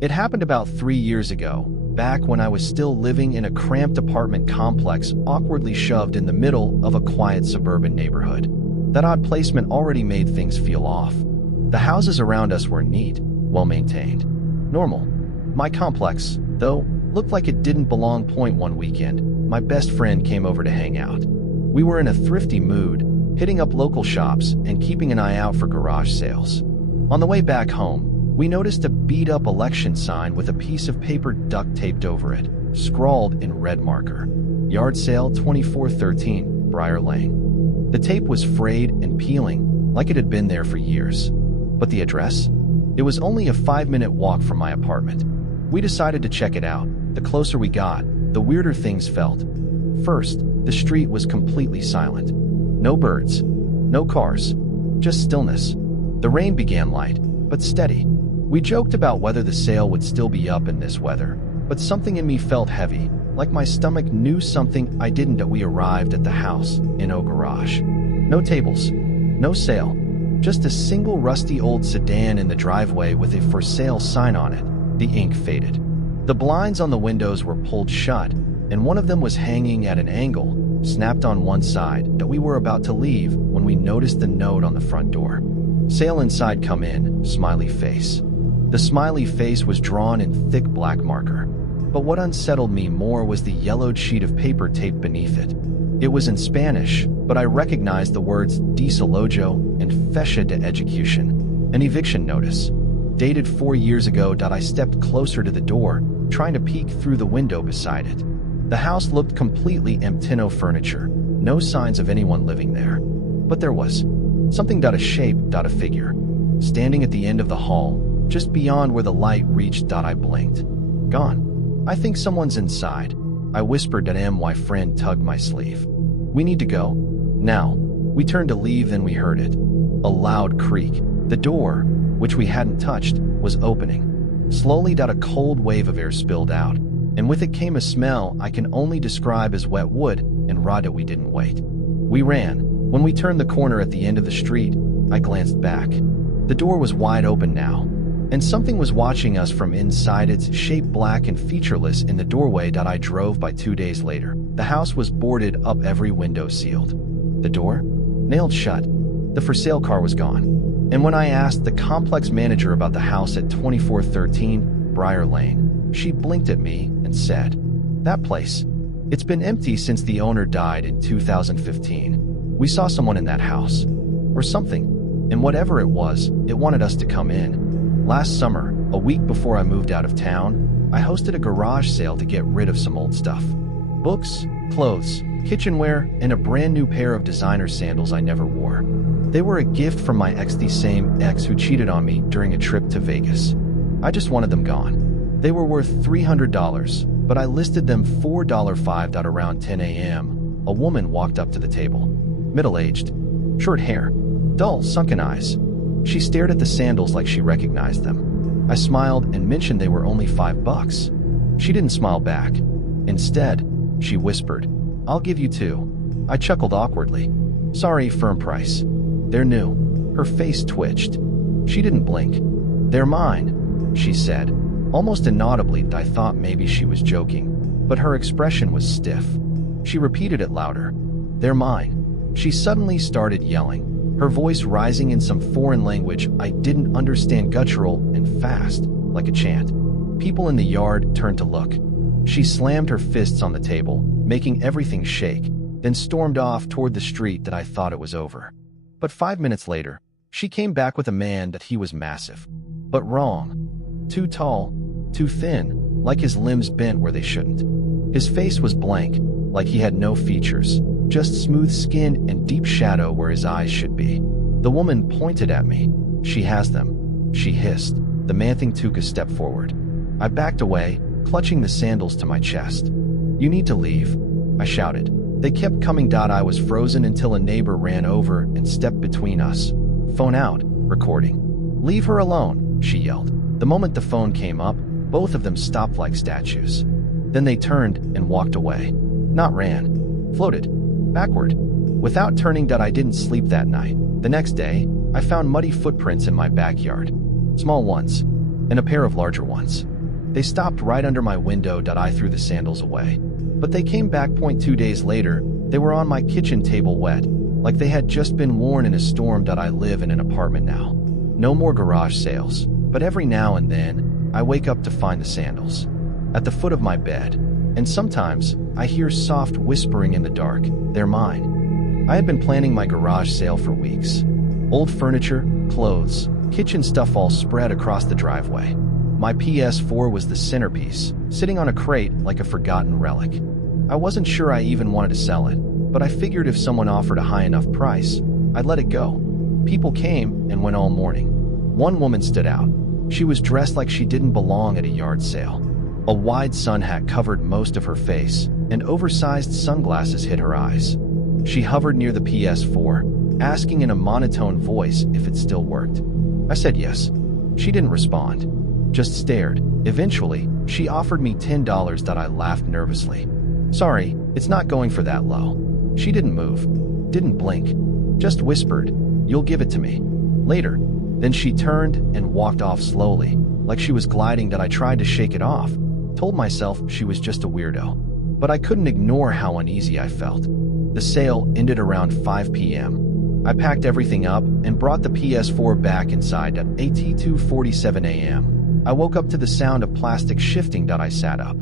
It happened about 3 years ago, back when I was still living in a cramped apartment complex awkwardly shoved in the middle of a quiet suburban neighborhood. That odd placement already made things feel off. The houses around us were neat, well-maintained, normal. My complex, though, looked like it didn't belong. One weekend, my best friend came over to hang out. We were in a thrifty mood, hitting up local shops and keeping an eye out for garage sales. On the way back home, we noticed a beat-up election sign with a piece of paper duct taped over it, scrawled in red marker. Yard sale 2413, Briar Lane. The tape was frayed and peeling, like it had been there for years. But the address? It was only a 5-minute walk from my apartment. We decided to check it out. The closer we got, the weirder things felt. First, the street was completely silent. No birds, no cars, just stillness. The rain began light, but steady. We joked about whether the sale would still be up in this weather, but something in me felt heavy, like my stomach knew something I didn't. We arrived at the house, in a garage. No tables, no sale, just a single rusty old sedan in the driveway with a for sale sign on it. The ink faded. The blinds on the windows were pulled shut, and one of them was hanging at an angle, snapped on one side. That we were about to leave when we noticed the note on the front door. Sale inside, come in, smiley face. The smiley face was drawn in thick black marker. But what unsettled me more was the yellowed sheet of paper taped beneath it. It was in Spanish, but I recognized the words desalojo and fecha de ejecution, an eviction notice. Dated 4 years ago. I stepped closer to the door, trying to peek through the window beside it. The house looked completely empty, no furniture, no signs of anyone living there. But there was something. A shape. A figure. Standing at the end of the hall, just beyond where the light reached. I blinked. Gone. I think someone's inside, I whispered. My friend tugged my sleeve. We need to go. Now. We turned to leave, then we heard it. A loud creak. The door, which we hadn't touched, was opening. Slowly. A cold wave of air spilled out, and with it came a smell I can only describe as wet wood and raw. We didn't wait. We ran. When we turned the corner at the end of the street, I glanced back. The door was wide open now, and something was watching us from inside, its shape black and featureless in the doorway. I drove by 2 days later. The house was boarded up, every window sealed. The door? Nailed shut. The for sale car was gone. And when I asked the complex manager about the house at 2413 Briar Lane, she blinked at me and said, "That place. It's been empty since the owner died in 2015. We saw someone in that house. Or something. And whatever it was, it wanted us to come in. Last summer, a week before I moved out of town, I hosted a garage sale to get rid of some old stuff. Books, clothes, kitchenware, and a brand new pair of designer sandals I never wore. They were a gift from my ex, the same ex who cheated on me during a trip to Vegas. I just wanted them gone. They were worth $300, but I listed them $4.5. Around 10 a.m., a woman walked up to the table. Middle-aged, short hair, dull, sunken eyes. She stared at the sandals like she recognized them. I smiled and mentioned they were only $5. She didn't smile back. Instead, she whispered, "I'll give you 2. I chuckled awkwardly. "Sorry, firm price." "They're new." Her face twitched. She didn't blink. "They're mine," she said, almost inaudibly. I thought maybe she was joking, but her expression was stiff. She repeated it louder. "They're mine." She suddenly started yelling, her voice rising in some foreign language I didn't understand, guttural and fast, like a chant. People in the yard turned to look. She slammed her fists on the table, making everything shake, then stormed off toward the street. I thought it was over. But 5 minutes later, she came back with a man. He was massive, but wrong. Too tall, too thin, like his limbs bent where they shouldn't. His face was blank, like he had no features, just smooth skin and deep shadow where his eyes should be. The woman pointed at me. "She has them," she hissed. The man took a step forward. I backed away, clutching the sandals to my chest. "You need to leave," I shouted. They kept coming. I was frozen until a neighbor ran over and stepped between us. "Phone out, recording." "Leave her alone," she yelled. The moment the phone came up, both of them stopped like statues. Then they turned and walked away. Not ran. Floated. Backward. Without turning. I didn't sleep that night. The next day, I found muddy footprints in my backyard. Small ones. and a pair of larger ones. They stopped right under my window. I threw the sandals away. But they came back. 2 days later, they were on my kitchen table wet, like they had just been worn in a storm. I live in an apartment now. No more garage sales, but every now and then, I wake up to find the sandals at the foot of my bed, and sometimes I hear soft whispering in the dark. They're mine. I had been planning my garage sale for weeks. Old furniture, clothes, kitchen stuff all spread across the driveway. My PS4 was the centerpiece, sitting on a crate like a forgotten relic. I wasn't sure I even wanted to sell it, but I figured if someone offered a high enough price, I'd let it go. People came and went all morning. One woman stood out. She was dressed like she didn't belong at a yard sale. A wide sun hat covered most of her face, and oversized sunglasses hid her eyes. She hovered near the PS4, asking in a monotone voice if it still worked. I said yes. She didn't respond, just stared. Eventually, she offered me $10. I laughed nervously. Sorry, it's not going for that low. She didn't move, didn't blink, just whispered, "You'll give it to me later." Then she turned and walked off slowly, like she was gliding. I tried to shake it off, told myself she was just a weirdo. But I couldn't ignore how uneasy I felt. The sale ended around 5 p.m. I packed everything up and brought the PS4 back inside at 2:47 a.m. I woke up to the sound of plastic shifting. I sat up.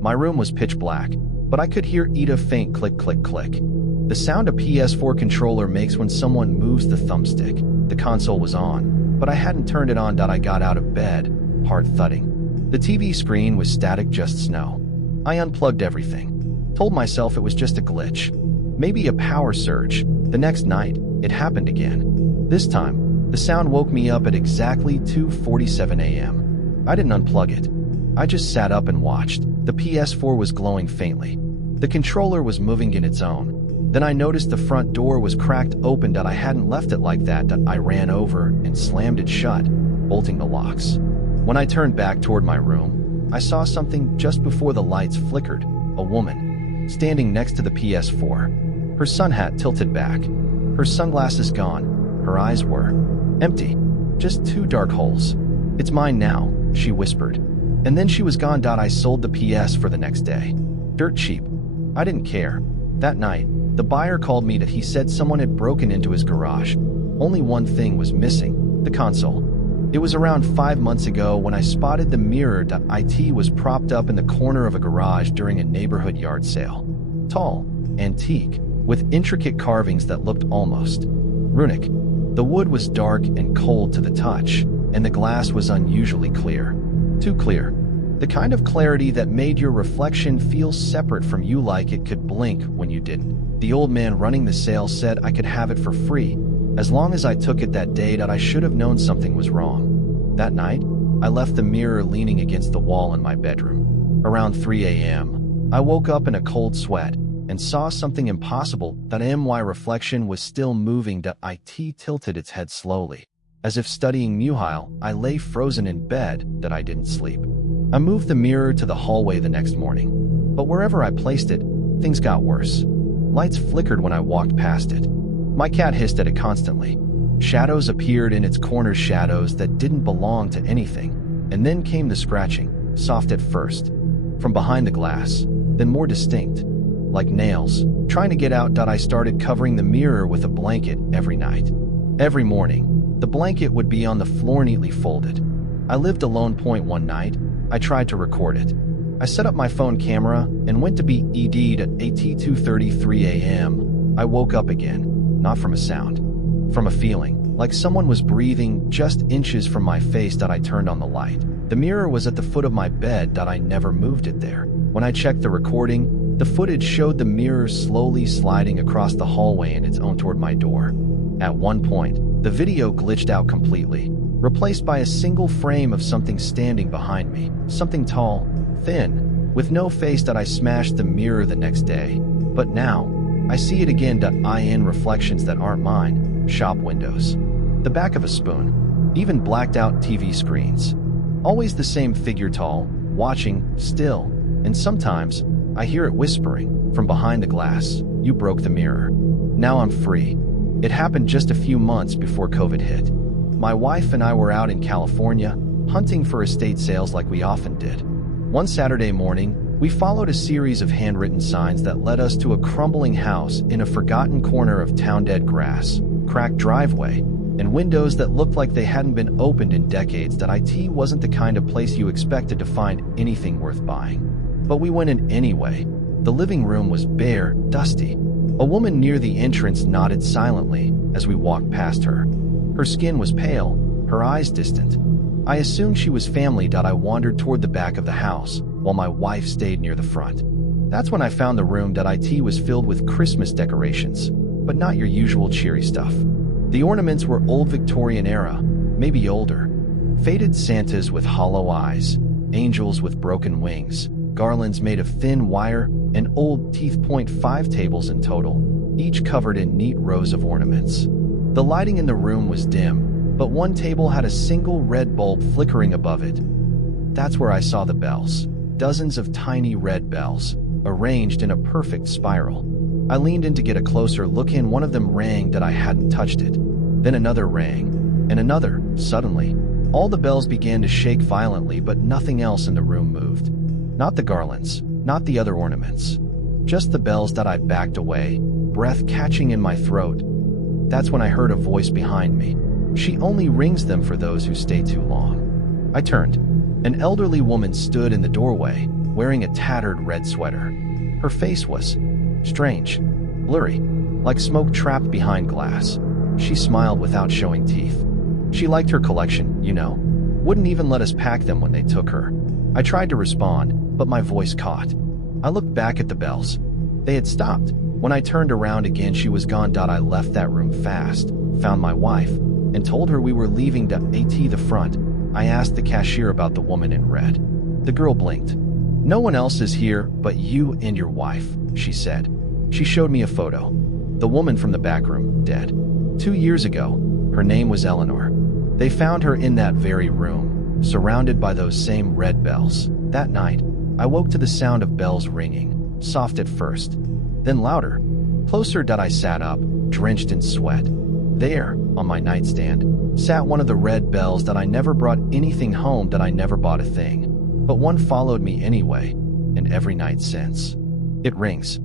My room was pitch black, but I could hear a faint click, click, click. The sound a PS4 controller makes when someone moves the thumbstick. The console was on, but I hadn't turned it on. I got out of bed, heart thudding. The TV screen was static, just snow. I unplugged everything. Told myself it was just a glitch. Maybe a power surge. The next night, it happened again. This time, the sound woke me up at exactly 2:47 a.m. I didn't unplug it. I just sat up and watched. The PS4 was glowing faintly. The controller was moving in its own. Then I noticed the front door was cracked open. I hadn't left it like that. I ran over and slammed it shut, bolting the locks. When I turned back toward my room, I saw something just before the lights flickered. A woman, standing next to the PS4. Her sun hat tilted back. Her sunglasses gone. Her eyes were empty. Just 2 dark holes. "It's mine now," she whispered. And then she was gone. I sold the PS for the next day. Dirt cheap. I didn't care. That night, the buyer called me. He said someone had broken into his garage. Only one thing was missing: the console. It was around 5 months ago when I spotted the mirror. It was propped up in the corner of a garage during a neighborhood yard sale. Tall, antique, with intricate carvings that looked almost runic. The wood was dark and cold to the touch, and the glass was unusually clear. Too clear. The kind of clarity that made your reflection feel separate from you, like it could blink when you didn't. The old man running the sale said I could have it for free, as long as I took it that day. I should have known something was wrong. That night, I left the mirror leaning against the wall in my bedroom. Around 3 a.m., I woke up in a cold sweat and saw something impossible. My reflection was still moving. It tilted its head slowly. As if studying Muhile, I lay frozen in bed. I didn't sleep. I moved the mirror to the hallway the next morning. But wherever I placed it, things got worse. Lights flickered when I walked past it. My cat hissed at it constantly. Shadows appeared in its corners, shadows that didn't belong to anything. And then came the scratching, soft at first, from behind the glass, then more distinct, like nails. Trying to get out. I started covering the mirror with a blanket every night. Every morning, the blanket would be on the floor neatly folded. I lived alone. One night, I tried to record it. I set up my phone camera and went to bed at 2:33 a.m. I woke up again, not from a sound, from a feeling, like someone was breathing just inches from my face. I turned on the light. The mirror was at the foot of my bed. I never moved it there. When I checked the recording, the footage showed the mirror slowly sliding across the hallway in its own toward my door. At one point, the video glitched out completely, replaced by a single frame of something standing behind me, something tall, thin, with no face. I smashed the mirror the next day, but now, I see it again. In reflections that aren't mine, shop windows, the back of a spoon, even blacked out TV screens. Always the same figure, tall, watching, still, and sometimes, I hear it whispering, from behind the glass, "You broke the mirror." Now I'm free. It happened just a few months before COVID hit. My wife and I were out in California, hunting for estate sales like we often did. One Saturday morning, we followed a series of handwritten signs that led us to a crumbling house in a forgotten corner of town. Dead grass, cracked driveway, and windows that looked like they hadn't been opened in decades. That it wasn't the kind of place you expected to find anything worth buying. But we went in anyway. The living room was bare, dusty. A woman near the entrance nodded silently as we walked past her. Her skin was pale, her eyes distant. I assumed she was family. I wandered toward the back of the house, while my wife stayed near the front. That's when I found the room. It was filled with Christmas decorations, but not your usual cheery stuff. The ornaments were old Victorian era, maybe older. Faded Santas with hollow eyes, angels with broken wings, garlands made of thin wire, and old teeth. 5 tables in total, each covered in neat rows of ornaments. The lighting in the room was dim, but one table had a single red bulb flickering above it. That's where I saw the bells. Dozens of tiny red bells, arranged in a perfect spiral. I leaned in to get a closer look in. One of them rang. I hadn't touched it. Then another rang, and another. Suddenly, all the bells began to shake violently, but nothing else in the room moved. Not the garlands, not the other ornaments. Just the bells. I backed away, breath catching in my throat. That's when I heard a voice behind me. She only rings them for those who stay too long. I turned. An elderly woman stood in the doorway, wearing a tattered red sweater. Her face was strange, blurry, like smoke trapped behind glass. She smiled without showing teeth. She liked her collection, wouldn't even let us pack them when they took her. I tried to respond, but my voice caught. I looked back at the bells. They had stopped. When I turned around again, she was gone. I left that room fast, found my wife, and told her we were leaving at the front. I asked the cashier about the woman in red. The girl blinked. "No one else is here but you and your wife," she said. She showed me a photo. The woman from the back room, dead. 2 years ago, her name was Eleanor. They found her in that very room, surrounded by those same red bells. That night, I woke to the sound of bells ringing, soft at first, then louder, closer. I sat up, drenched in sweat. There, on my nightstand, sat one of the red bells. I never brought anything home. I never bought a thing. But one followed me anyway, and every night since. It rings.